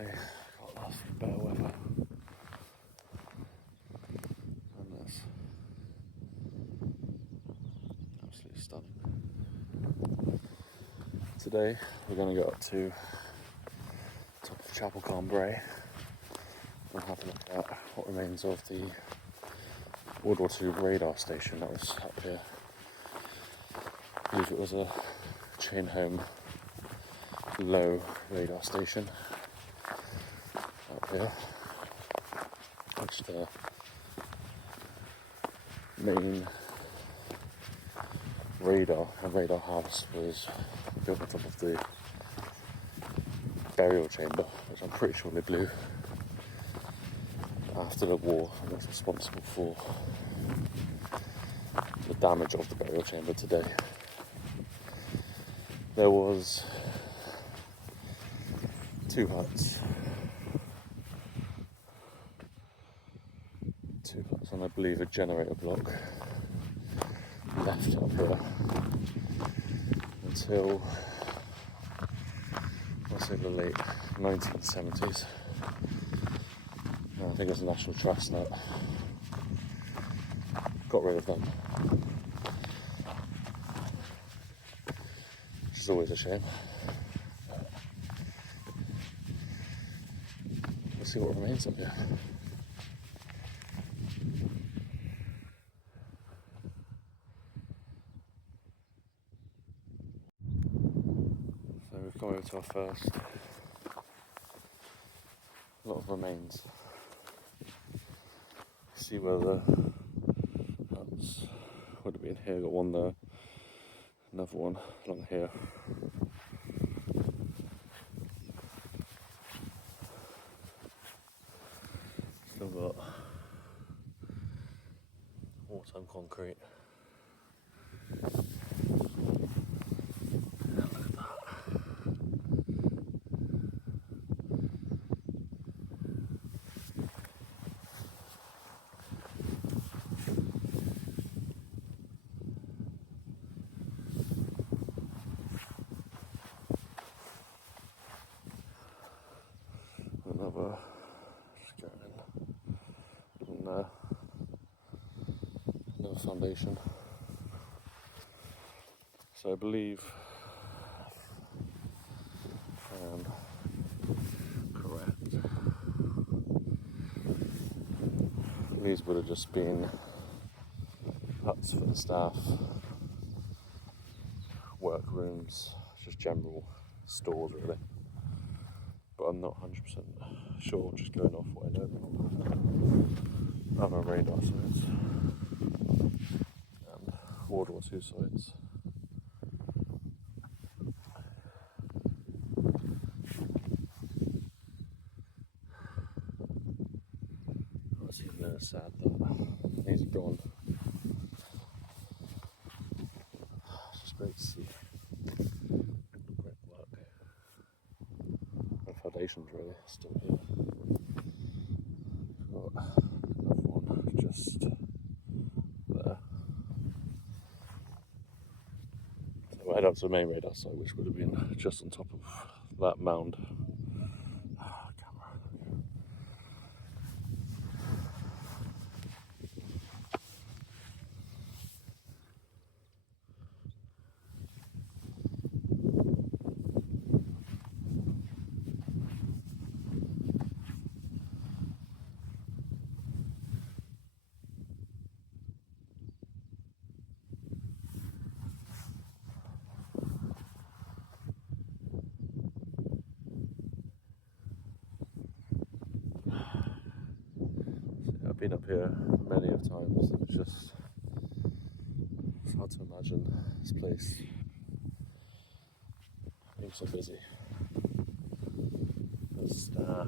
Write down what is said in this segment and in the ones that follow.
Definitely can't ask for better weather than this. Absolutely stunning. Today we're going to go up to the top of Chapel Carn Brae and have a look at what remains of the World War II radar station that was up here. I believe it was a chain home low radar station up here, which the main radar house was built on top of the burial chamber, which I'm pretty sure they blew after the war, and that's responsible for the damage of the burial chamber today. There was 2 huts, and I believe a generator block left up here until, I'll say, the late 1970s. I think it was National Trust that got rid of them, which is always a shame. Let's see what remains up here. So we've come over to our first lot of remains. See where the huts would have been here. Got one there, another one along here. Still got wartime concrete. Look at that. Another, just going in there, another foundation. So I believe I am correct. These would have just been huts for the staff, workrooms, just general stores really. But I'm not 100% sure, just going off what I know about other radar sites and World War II sites. That's even though it's sad that these are gone. It's just great to see the brickwork and foundations really still here. Got another one just there. So we'll head up to the main radar site, which would have been just on top of that mound. I've been up here many of times, and it's hard to imagine this place being so busy. There's staff,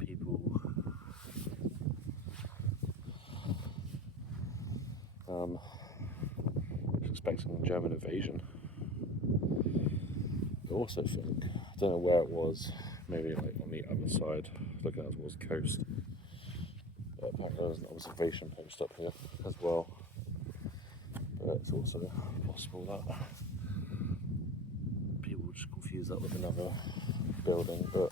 people, expecting German invasion. I also think, I don't know where it was, maybe like on the other side, looking out towards the coast. But apparently there's an observation post up here as well. But it's also possible that people would just confuse that with another building, but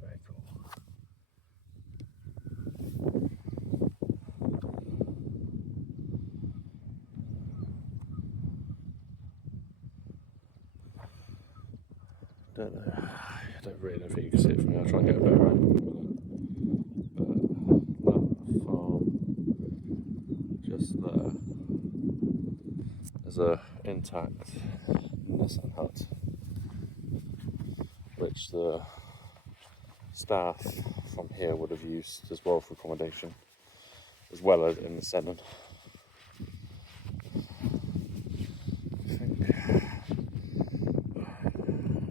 very cool. Don't know. I don't really know if you can see it from here. I'll try and get a better angle in a minute. But that farm just there is a intact Nissen hut, which the staff from here would have used as well for accommodation, as well as in the Sennen. I think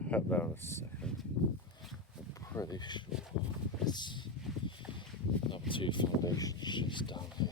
help there in a second. I'm pretty sure it's number 2 foundation just down here.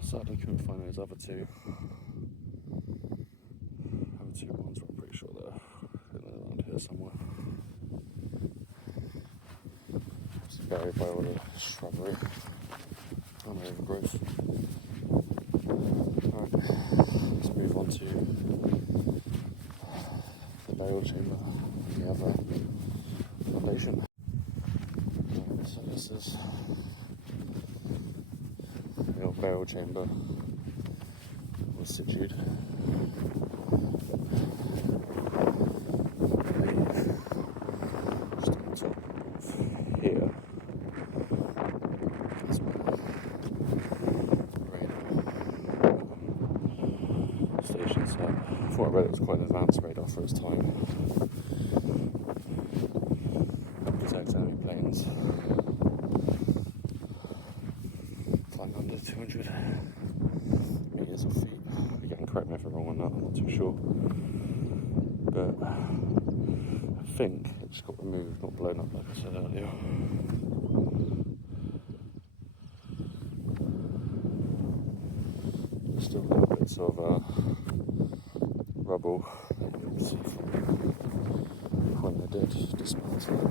Sadly, couldn't find those other two ones, but I'm pretty sure they're around here somewhere. It's buried by all the shrubbery and overgrowth. Alright, let's move on to the burial chamber and the other foundation. Right, so this is the old burial chamber was situated. Just on top of here. That's where radar station's at. Before I read it was quite an advanced radar for its time. Detect enemy planes. 200 meters or feet. Again, correct me if I'm wrong on that, I'm not too sure. But I think it just got removed, not blown up like I said earlier. There's still little bits of rubble that you can see from when they did dismantle it.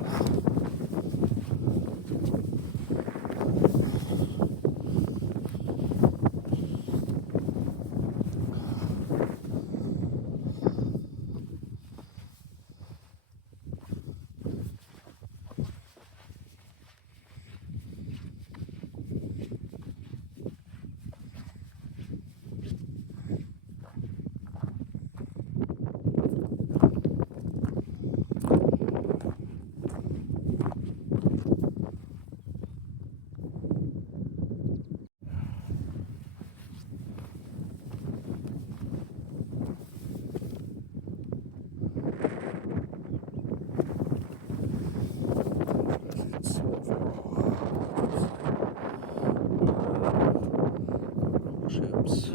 Ships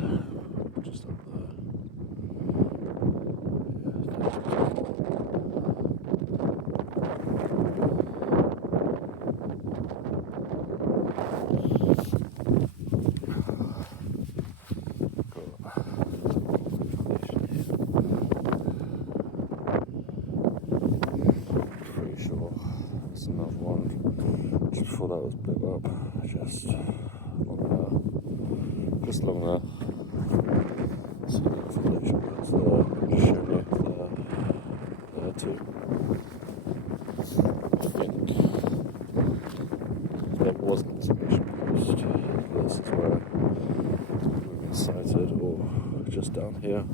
just up there. Pretty sure there's another one just before that was blew up, just along there. See the foundation works there, just showing you there too. I think there was an excavation post. This is where we've been sighted, or just down here.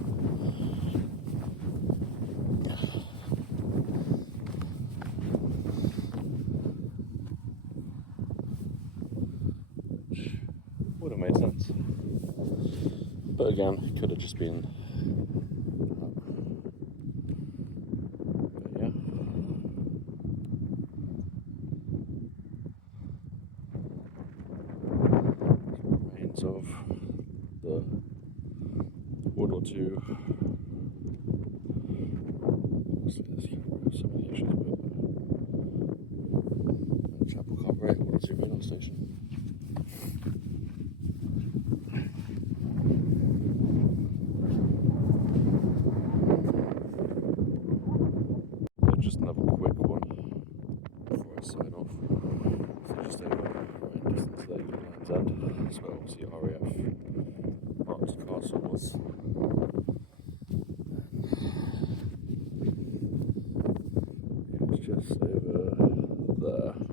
Which would have made sense. But again, it could have just been. But yeah. Remains of the World War II. Obviously, there's so many issues with Carn Brea, World War II radar station. Just another quick one before I sign off. So just over right distance there, you can Land's End. That's where obviously RAF Marks Castle was. It's just over there.